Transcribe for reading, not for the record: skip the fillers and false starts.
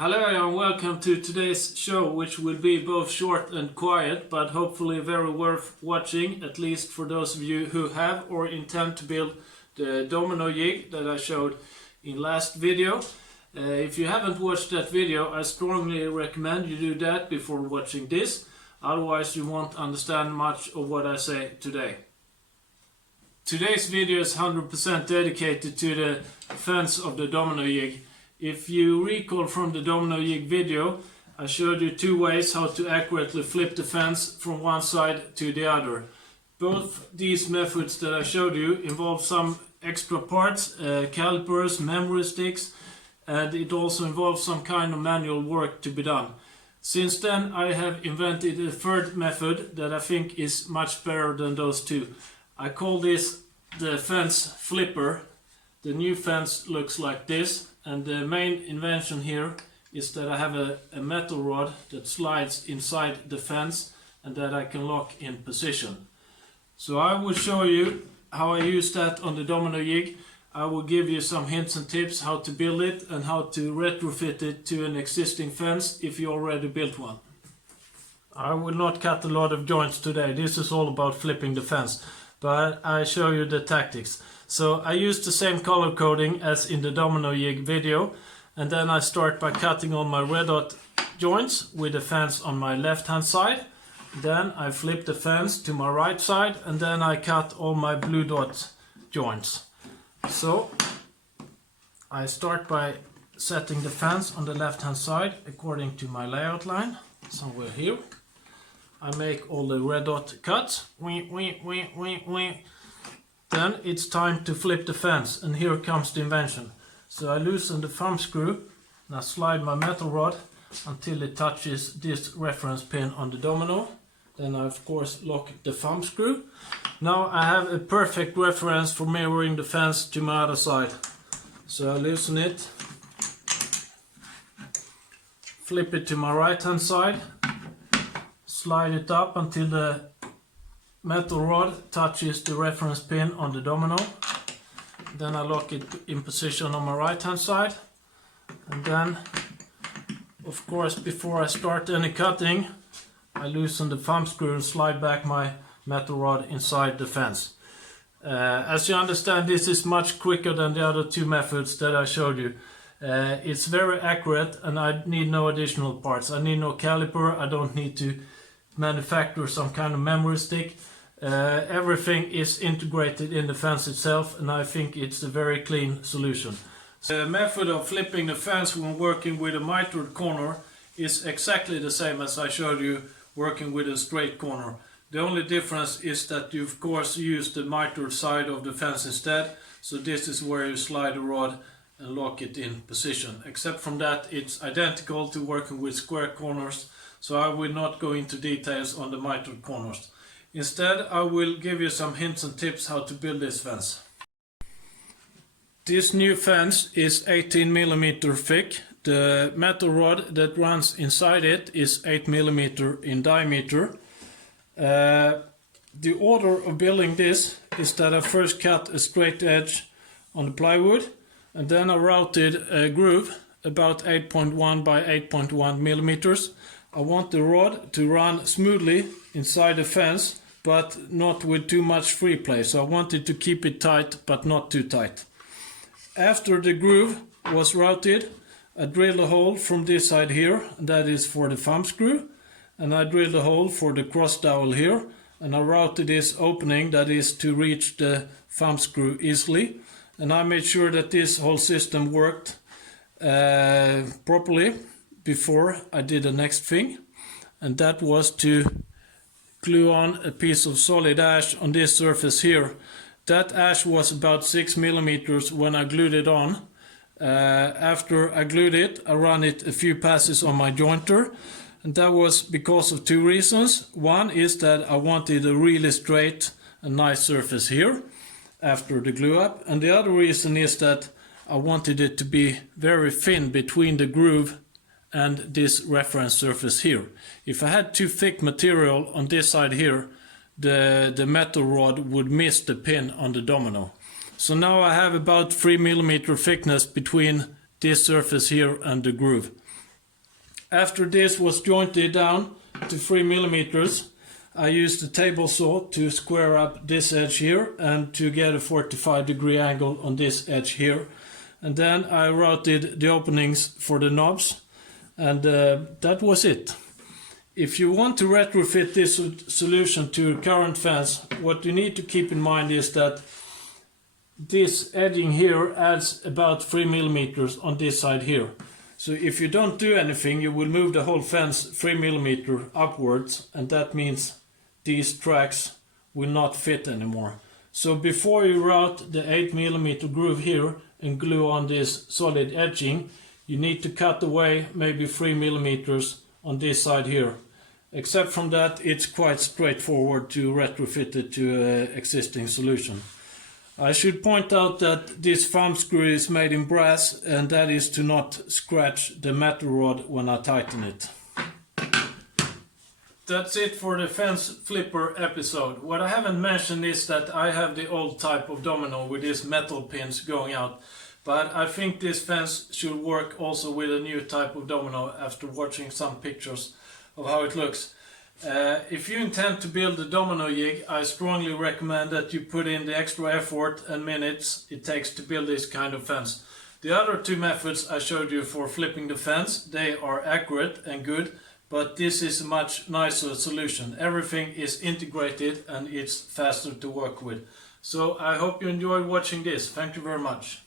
Hello and welcome to today's show, which will be both short and quiet, but hopefully very worth watching, at least for those of you who have or intend to build the domino jig that I showed in last video. If you haven't watched that video, I strongly recommend you do that before watching this, otherwise you won't understand much of what I say today. Today's video is 100% dedicated to the fence of the domino jig. If you recall from the domino jig video, I showed you two ways how to accurately flip the fence from one side to the other. Both these methods that I showed you involve some extra parts, calipers, memory sticks, and it also involves some kind of manual work to be done. Since then I have invented a third method that I think is much better than those two. I call this the fence flipper. The new fence looks like this. And the main invention here is that I have a metal rod that slides inside the fence and that I can lock in position. So I will show you how I use that on the domino jig. I will give you some hints and tips how to build it and how to retrofit it to an existing fence if you already built one. I will not cut a lot of joints today. This is all about flipping the fence, but I show you the tactics. So I use the same color coding as in the domino jig video, and then I start by cutting all my red dot joints with the fence on my left hand side. Then I flip the fence to my right side, and then I cut all my blue dot joints. So I start by setting the fence on the left hand side according to my layout line, somewhere here. I make all the red dot cuts. Then it's time to flip the fence, and here comes the invention. So I loosen the thumb screw and I slide my metal rod until it touches this reference pin on the domino. Then I of course lock the thumb screw. Now I have a perfect reference for mirroring the fence to my other side. So I loosen it, flip it to my right hand side, slide it up until the metal rod touches the reference pin on the domino. Then I lock it in position on my right hand side. And then, of course, before I start any cutting, I loosen the thumb screw and slide back my metal rod inside the fence. As you understand, this is much quicker than the other two methods that I showed you. It's very accurate and I need no additional parts. I need no caliper, I don't need to manufacture some kind of memory stick. Everything is integrated in the fence itself, and I think it's a very clean solution. The method of flipping the fence when working with a mitered corner is exactly the same as I showed you working with a straight corner. The only difference is that you of course use the mitered side of the fence instead, so this is where you slide the rod and lock it in position. Except from that, it's identical to working with square corners, so I will not go into details on the mitered corners. Instead, I will give you some hints and tips how to build this fence. This new fence is 18 mm thick. The metal rod that runs inside it is 8 mm in diameter. The order of building this is that I first cut a straight edge on the plywood, and then I routed a groove about 8.1 by 8.1 mm. I want the rod to run smoothly inside the fence, but not with too much free play, so I wanted to keep it tight but not too tight. After the groove was routed, I drilled a hole from this side here, and that is for the thumb screw, and I drilled a hole for the cross dowel here, and I routed this opening that is to reach the thumb screw easily, and I made sure that this whole system worked properly before I did the next thing, and that was to glue on a piece of solid ash on this surface here. That ash was about 6 mm when I glued it on. After I glued it, I ran it a few passes on my jointer, and that was because of two reasons. One is that I wanted a really straight and nice surface here after the glue up, and the other reason is that I wanted it to be very thin between the groove and this reference surface here. If I had too thick material on this side here, the metal rod would miss the pin on the domino. So now I have about 3 mm thickness between this surface here and the groove. After this was jointed down to 3 millimeters, I used a table saw to square up this edge here and to get a 45-degree angle on this edge here. And then I routed the openings for the knobs, and that was it. If you want to retrofit this solution to your current fence, what you need to keep in mind is that this edging here adds about 3 millimeters on this side here. So if you don't do anything, you will move the whole fence 3 millimeters upwards, and that means these tracks will not fit anymore. So before you route the 8 millimeter groove here and glue on this solid edging, you need to cut away maybe 3 millimeters on this side here. Except from that, it's quite straightforward to retrofit it to an existing solution. I should point out that this thumb screw is made in brass, and that is to not scratch the metal rod when I tighten it. That's it for the fence flipper episode. What I haven't mentioned is that I have the old type of domino with these metal pins going out. But I think this fence should work also with a new type of domino after watching some pictures of how it looks. If you intend to build a domino jig, I strongly recommend that you put in the extra effort and minutes it takes to build this kind of fence. The other two methods I showed you for flipping the fence, they are accurate and good, but this is a much nicer solution. Everything is integrated and it's faster to work with. So I hope you enjoyed watching this. Thank you very much.